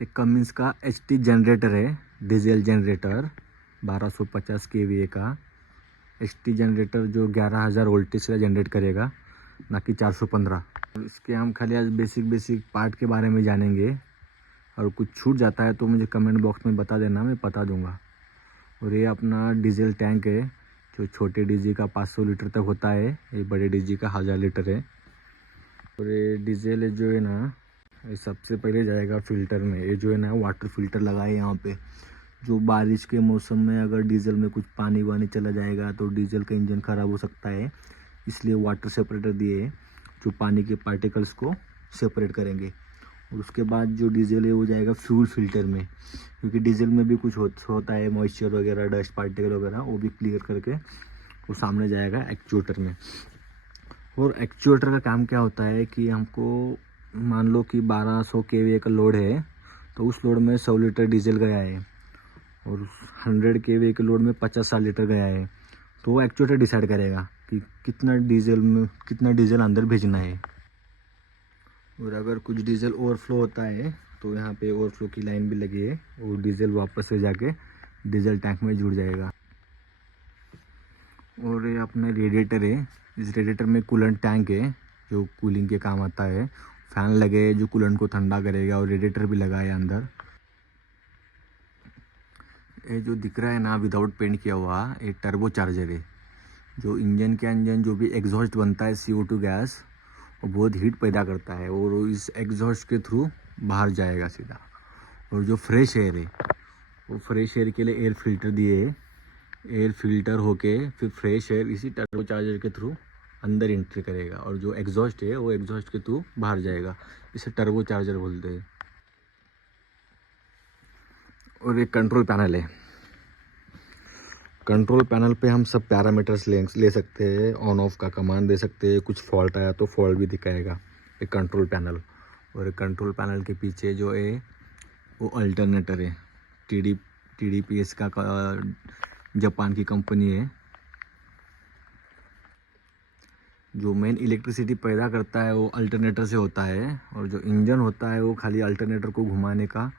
एक कमिंस का HT generator है, डीजल जनरेटर 1250 kVA का HT जनरेटर जो 11,000 वोल्टेज का जनरेट करेगा, ना कि 415। इसके हम खाली आज बेसिक पार्ट के बारे में जानेंगे, और कुछ छूट जाता है तो मुझे कमेंट बॉक्स में बता देना, मैं बता दूंगा। और ये अपना डीजल टैंक है, जो छोटे डीजी का 500 लीटर तक होता है, ये बड़े डीजी का 1000 लीटर है। और ये डीजल है जो है ना, ये सबसे पहले जाएगा फिल्टर में। ये जो है ना वाटर फिल्टर लगा है यहाँ पे, जो बारिश के मौसम में अगर डीजल में कुछ पानी वानी चला जाएगा तो डीजल का इंजन ख़राब हो सकता है, इसलिए वाटर सेपरेटर दिए है जो पानी के पार्टिकल्स को सेपरेट करेंगे। और उसके बाद जो डीजल है वो जाएगा फ्यूल फिल्टर में, क्योंकि डीजल में भी कुछ होता है मॉइस्चर वगैरह, डस्ट पार्टिकल वगैरह, वो भी क्लियर करके वो सामने जाएगा एक्चुएटर में। और एक्चुएटर का काम क्या होता है कि हमको मान लो कि 1200 kVA का लोड है, तो उस लोड में 100 लीटर डीजल गया है, और 100 kVA के लोड में 50 लीटर गया है, तो वो एक्चुएटर डिसाइड करेगा कि कितना डीजल अंदर भेजना है। और अगर कुछ डीजल ओवरफ्लो होता है तो यहाँ पे ओवरफ्लो की लाइन भी लगी है, और डीजल वापस से जाके डीजल टैंक में जुड़ जाएगा। और ये अपना रेडिएटर है, इस रेडिएटर में कूलेंट टैंक है जो कूलिंग के काम आता है, फैन लगे जो कूलेंट को ठंडा करेगा, और रेडिएटर भी लगा है अंदर। ये जो दिख रहा है ना विदाउट पेंट किया हुआ, ये टर्बो चार्जर है, जो इंजन के अंदर जो भी एग्जॉस्ट बनता है CO2 गैस, वो बहुत हीट पैदा करता है, और इस एग्जॉस्ट के थ्रू बाहर जाएगा सीधा। और जो फ्रेश एयर है, वो फ्रेश एयर के लिए एयर फिल्टर दिए है, एयर फिल्टर होके फिर फ्रेश एयर इसी टर्बो चार्जर के थ्रू अंदर एंट्री करेगा, और जो एग्जॉस्ट है वो एग्जॉस्ट के थ्रू बाहर जाएगा, इसे टर्बो चार्जर बोलते हैं। और एक कंट्रोल पैनल है, कंट्रोल पैनल पे हम सब पैरामीटर्स ले सकते हैं, ऑन ऑफ का कमांड दे सकते हैं, कुछ फॉल्ट आया तो फॉल्ट भी दिखाएगा एक कंट्रोल पैनल। और कंट्रोल पैनल के पीछे जो है वो अल्टरनेटर है, TDPS का जापान की कंपनी है, जो मेन इलेक्ट्रिसिटी पैदा करता है वो अल्टरनेटर से होता है, और जो इंजन होता है वो खाली अल्टरनेटर को घुमाने का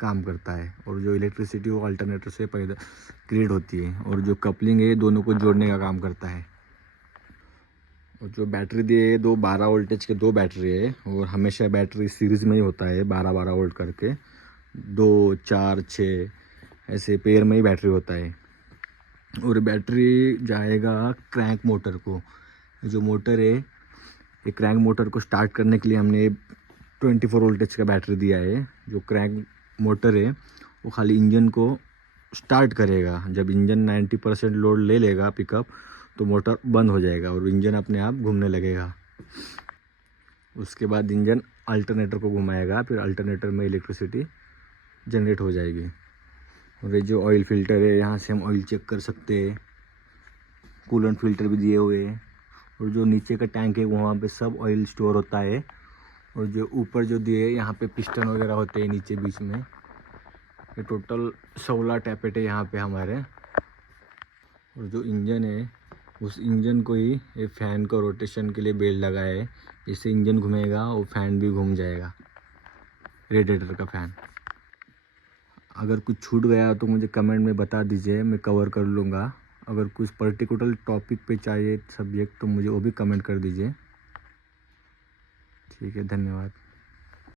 काम करता है, और जो इलेक्ट्रिसिटी वो अल्टरनेटर से पैदा क्रिएट होती है, और जो कपलिंग है दोनों को जोड़ने का काम करता है। और जो बैटरी दिए है, 12 वोल्टेज के 2 बैटरी है, और हमेशा बैटरी सीरीज में ही होता है 12-12 वोल्ट करके, 2, 4, 6 ऐसे पेयर में ही बैटरी होता है। और बैटरी जाएगा क्रैंक मोटर को, जो मोटर है ये क्रैंक मोटर को स्टार्ट करने के लिए हमने 24 वोल्टेज का बैटरी दिया है। जो क्रैंक मोटर है वो खाली इंजन को स्टार्ट करेगा, जब इंजन 90% लोड ले लेगा पिकअप, तो मोटर बंद हो जाएगा और इंजन अपने आप घूमने लगेगा। उसके बाद इंजन अल्टरनेटर को घुमाएगा, फिर अल्टरनेटर में इलेक्ट्रिसिटी जनरेट हो जाएगी। और ये जो ऑयल फिल्टर है, यहाँ से हम ऑयल चेक कर सकते हैं, कूलेंट फिल्टर भी दिए हुए हैं। और जो नीचे का टैंक है वहाँ पे सब ऑयल स्टोर होता है, और जो ऊपर जो दिए यहाँ पे पिस्टन वगैरह होते हैं नीचे बीच में। ये टोटल 16 टैपेट है यहाँ पे हमारे। और जो इंजन है उस इंजन को ही ये फैन को रोटेशन के लिए बेल्ट लगा है, जिससे इंजन घूमेगा और फैन भी घूम जाएगा, रेडिएटर का फैन। अगर कुछ छूट गया तो मुझे कमेंट में बता दीजिए, मैं कवर कर लूँगा। अगर कुछ पर्टिकुलर टॉपिक पे चाहिए सब्जेक्ट तो मुझे वो भी कमेंट कर दीजिए। ठीक है, धन्यवाद।